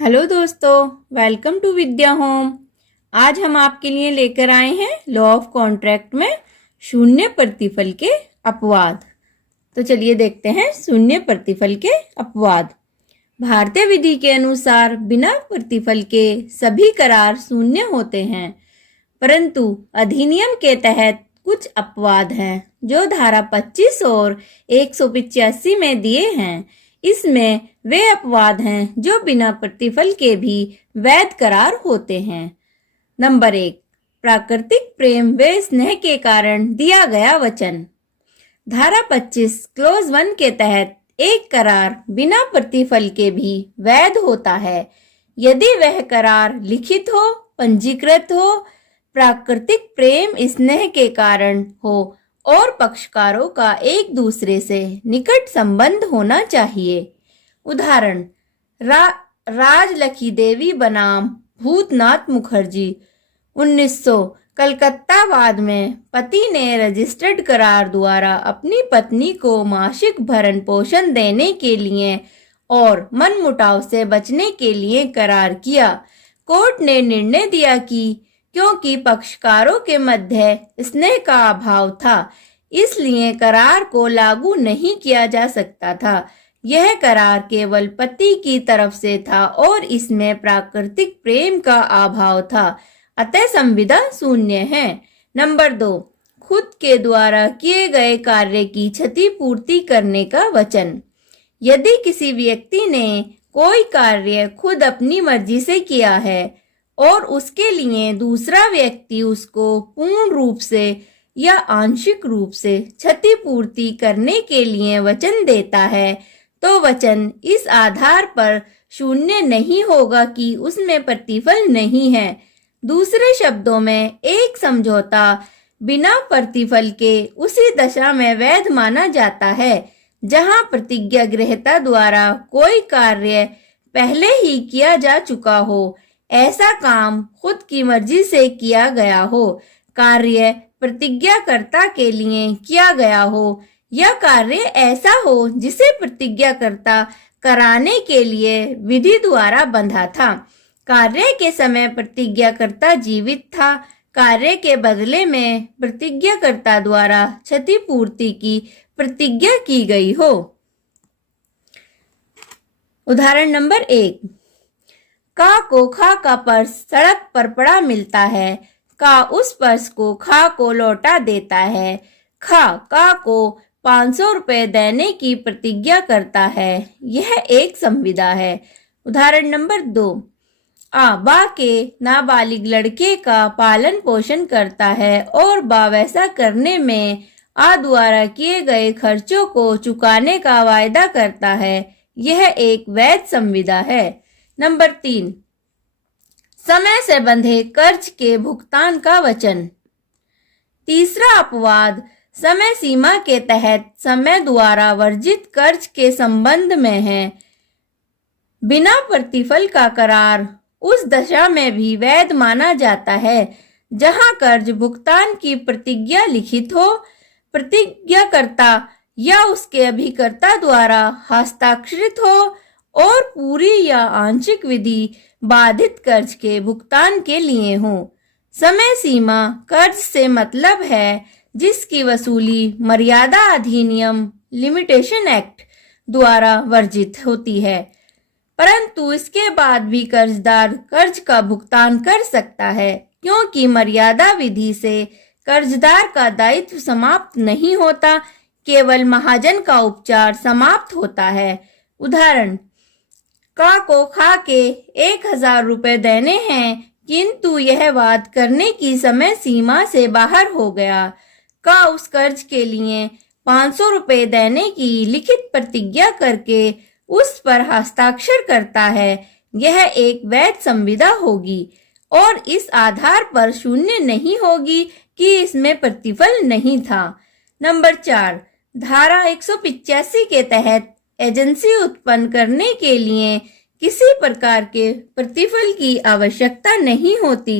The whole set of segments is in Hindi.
हेलो दोस्तों, वेलकम टू विद्या होम। आज हम आपके लिए लेकर आए हैं लॉ ऑफ कॉन्ट्रैक्ट में शून्य प्रतिफल के अपवाद। तो चलिए देखते हैं शून्य प्रतिफल के अपवाद। भारतीय विधि के अनुसार बिना प्रतिफल के सभी करार शून्य होते हैं, परंतु अधिनियम के तहत कुछ अपवाद हैं जो धारा 25 और 185 में दिए हैं। इसमें वे अपवाद हैं जो बिना प्रतिफल के भी वैध करार होते हैं। नंबर 1, प्राकृतिक प्रेम व स्नेह के कारण दिया गया वचन। धारा 25 क्लोज 1 के तहत एक करार बिना प्रतिफल के भी वैध होता है यदि वह करार लिखित हो, पंजीकृत हो, प्राकृतिक प्रेम स्नेह के कारण हो और पक्षकारों का एक दूसरे से निकट संबंध होना चाहिए। उदाहरण, राजलखी देवी बनाम भूतनाथ मुखर्जी। 1900 कलकत्ता वाद में पति ने रजिस्टर्ड करार द्वारा अपनी पत्नी को मासिक भरण पोषण देने के लिए और मनमुटाव से बचने के लिए करार किया। कोर्ट ने निर्णय दिया कि क्योंकि पक्षकारों के मध्य स्नेह का अभाव था, इसलिए करार को लागू नहीं किया जा सकता था। यह करार केवल पति की तरफ से था और इसमें प्राकृतिक प्रेम का अभाव था, अतः संविदा शून्य है। नंबर 2, खुद के द्वारा किए गए कार्य की क्षतिपूर्ति करने का वचन। यदि किसी व्यक्ति ने कोई कार्य खुद अपनी मर्जी से किया है और उसके लिए दूसरा व्यक्ति उसको पूर्ण रूप से या आंशिक रूप से क्षतिपूर्ति करने के लिए वचन देता है, तो वचन इस आधार पर शून्य नहीं होगा कि उसमें प्रतिफल नहीं है। दूसरे शब्दों में, एक समझौता बिना प्रतिफल के उसी दशा में वैध माना जाता है जहां प्रतिज्ञाग्रहता द्वारा कोई कार्य पहले ही किया जा चुका हो, ऐसा काम खुद की मर्जी से किया गया हो, कार्य प्रतिज्ञाकर्ता के लिए किया गया हो, या कार्य ऐसा हो जिसे प्रतिज्ञाकर्ता कराने के लिए विधि द्वारा बंधा था। कार्य के समय प्रतिज्ञाकर्ता जीवित था, कार्य के बदले में प्रतिज्ञाकर्ता द्वारा क्षतिपूर्ति की प्रतिज्ञा की गई हो। उदाहरण नंबर 1, का को खा का पर्स सड़क पर पड़ा मिलता है, का उस पर्स को खा को लौटा देता है, खा का को 500 रुपए देने की प्रतिज्ञा करता है। यह एक संविदा है। उदाहरण नंबर 2, बा के नाबालिग लड़के का पालन पोषण करता है और बा वैसा करने में आ द्वारा किए गए खर्चों को चुकाने का वायदा करता है। यह एक वैध संविदा है। नंबर 3, समय से बंधे कर्ज के भुगतान का वचन। तीसरा अपवाद समय सीमा के तहत समय द्वारा वर्जित कर्ज के संबंध में है। बिना प्रतिफल का करार उस दशा में भी वैध माना जाता है जहां कर्ज भुगतान की प्रतिज्ञा लिखित हो, प्रतिज्ञाकर्ता या उसके अभिकर्ता द्वारा हस्ताक्षरित हो और पूरी या आंशिक विधि बाधित कर्ज के भुगतान के लिए हो। समय सीमा कर्ज से मतलब है जिसकी वसूली मर्यादा अधिनियम लिमिटेशन एक्ट द्वारा वर्जित होती है, परंतु इसके बाद भी कर्जदार कर्ज का भुगतान कर सकता है क्योंकि मर्यादा विधि से कर्जदार का दायित्व समाप्त नहीं होता, केवल महाजन का उपचार समाप्त होता है। उदाहरण, का को खा के 1000 रुपए देने हैं किंतु यह वाद करने की समय सीमा से बाहर हो गया। का उस कर्ज के लिए 500 रुपए देने की लिखित प्रतिज्ञा करके उस पर हस्ताक्षर करता है। यह एक वैध संविदा होगी और इस आधार पर शून्य नहीं होगी कि इसमें प्रतिफल नहीं था। नंबर 4, धारा 185 के तहत एजेंसी उत्पन्न करने के लिए किसी प्रकार के प्रतिफल की आवश्यकता नहीं होती।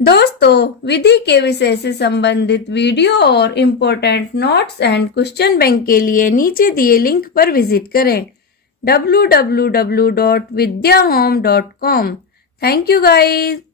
दोस्तों, विधि के विषय से संबंधित वीडियो और important notes and question bank के लिए नीचे दिए लिंक पर विजिट करें। www.vidyahome.com. Thank you guys.